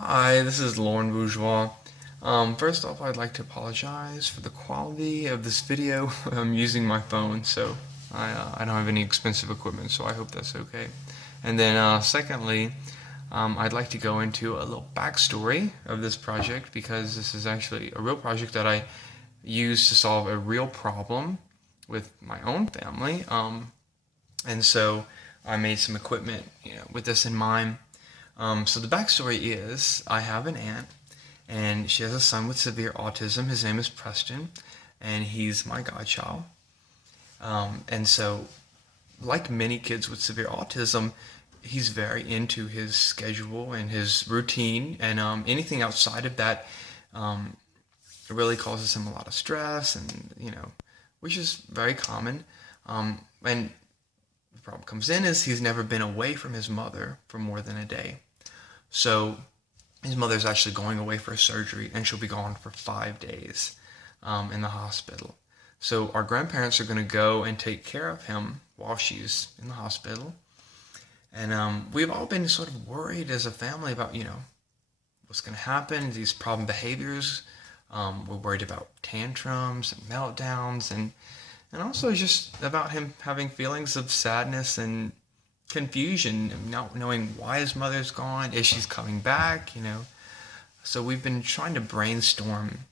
Hi, this is Lorne Bourgeois. First off, I'd like to apologize for the quality of this video. I'm using my phone, so I don't have any expensive equipment, so I hope that's okay. And then secondly, I'd like to go into a little backstory of this project because this is actually a real project that I used to solve a real problem with my own family. And so I made some equipment, with this in mind. So the backstory is I have an aunt, and she has a son with severe autism. His name is Preston, and he's my godchild. And so, like many kids with severe autism, he's very into his schedule and his routine, and anything outside of that it really causes him a lot of stress, and which is very common. And the problem comes in is he's never been away from his mother for more than a day. So his mother's actually going away for surgery, and she'll be gone for 5 days in the hospital. So our grandparents are going to go and take care of him while she's in the hospital. And we've all been sort of worried as a family about, what's going to happen, these problem behaviors. We're worried about tantrums and meltdowns, and also just about him having feelings of sadness and confusion, not knowing why his mother's gone, if she's coming back, So we've been trying to brainstorm,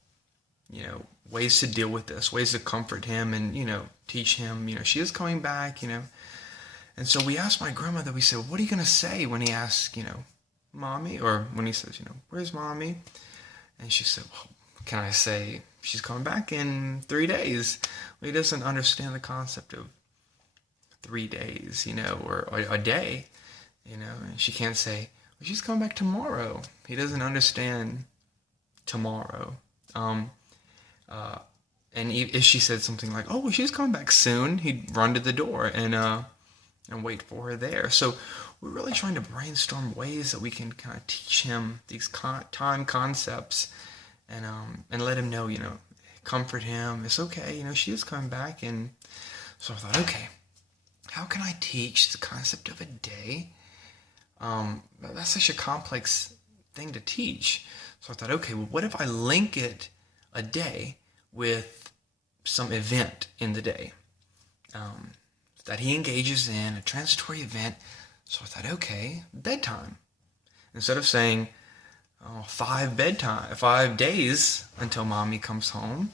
ways to deal with this, ways to comfort him and, teach him, she is coming back, And so we asked my grandmother, we said, what are you going to say when he asks, mommy, or when he says, where's mommy? And she said, well, can I say she's coming back in 3 days? Well, he doesn't understand the concept of 3 days, or a day, and she can't say, well, she's coming back tomorrow. He doesn't understand tomorrow. And if she said something like, oh, well, she's coming back soon, he'd run to the door and wait for her there. So we're really trying to brainstorm ways that we can kind of teach him these time concepts and let him know, comfort him. It's okay, she is coming back. And so I thought, okay, how can I teach the concept of a day? That's such a complex thing to teach. So I thought, okay, well, what if I link a day with some event in the day that he engages in, a transitory event? So I thought, okay, bedtime. Instead of saying 5 days until mommy comes home,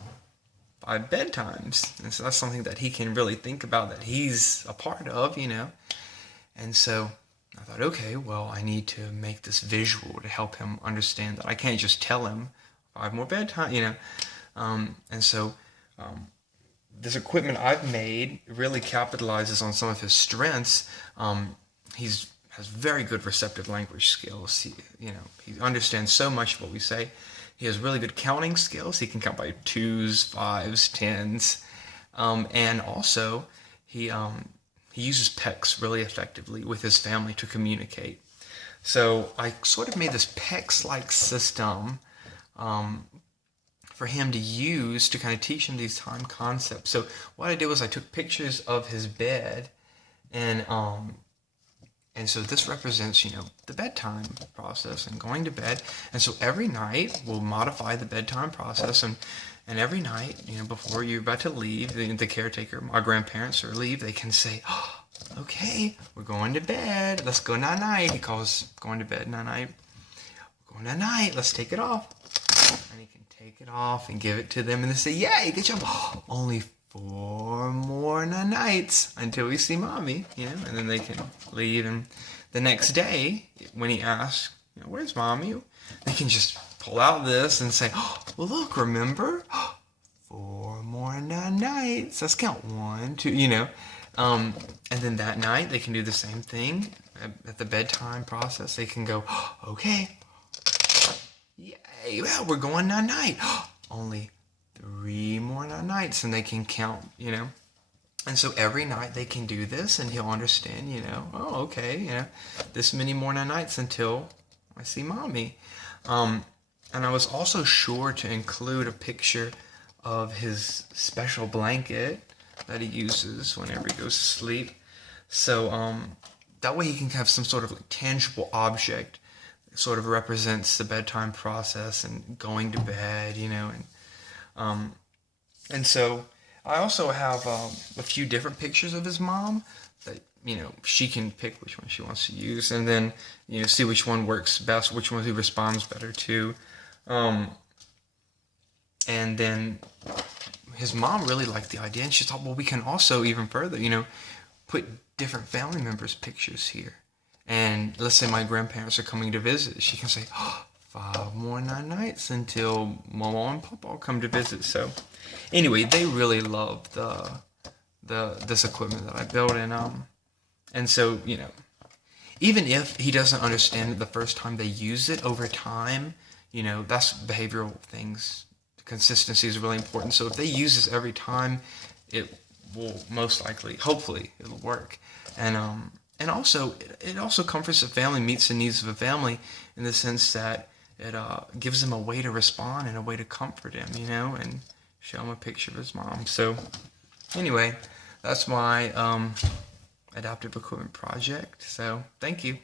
5 bedtimes. And so that's something that he can really think about, that he's a part of, And so I thought, okay, well, I need to make this visual to help him understand that I can't just tell him 5 more bedtime, And so this equipment I've made really capitalizes on some of his strengths. He has very good receptive language skills. He understands so much of what we say. He has really good counting skills. He can count by 2s, 5s, 10s. And also, he uses PECs really effectively with his family to communicate. So I sort of made this PECs-like system for him to use to kind of teach him these time concepts. So what I did was I took pictures of his bed, and so this represents, the bedtime process and going to bed. And so every night we'll modify the bedtime process, and every night, before you're about to leave, the caretaker, our grandparents, or leave, they can say, oh, okay, we're going to bed. Let's go night-night. He calls going to bed night-night. We're going night-night. Let's take it off. And he can take it off and give it to them, and they say, yay, good job. Oh, only 4 more nights until we see mommy, and then they can leave. And the next day, when he asks, where's mommy? They can just pull out this and say, oh, well, look, remember? 4 more nights. Let's count 1, 2, And then that night, they can do the same thing at the bedtime process. They can go, oh, okay, yay, well, we're going night-night. Only 3 more nights, and they can count, And so every night they can do this, and he'll understand, oh, okay, this many more nights until I see mommy. And I was also sure to include a picture of his special blanket that he uses whenever he goes to sleep. So that way he can have some sort of tangible object sort of represents the bedtime process and going to bed, um, and so I also have a few different pictures of his mom that she can pick which one she wants to use, and then see which one works best, which one he responds better to, and then his mom really liked the idea, and she thought, well, we can also even further, put different family members' pictures here. And let's say my grandparents are coming to visit. She can say, oh, 5 more nights until Mama and Papa come to visit. So anyway, they really love this equipment that I built. And so, even if he doesn't understand it the first time they use it, over time, that's behavioral things. Consistency is really important. So if they use this every time, it will most likely, hopefully, it'll work. And also, it also comforts the family, meets the needs of a family in the sense that it gives them a way to respond and a way to comfort him, and show him a picture of his mom. So anyway, that's my adaptive equipment project. So thank you.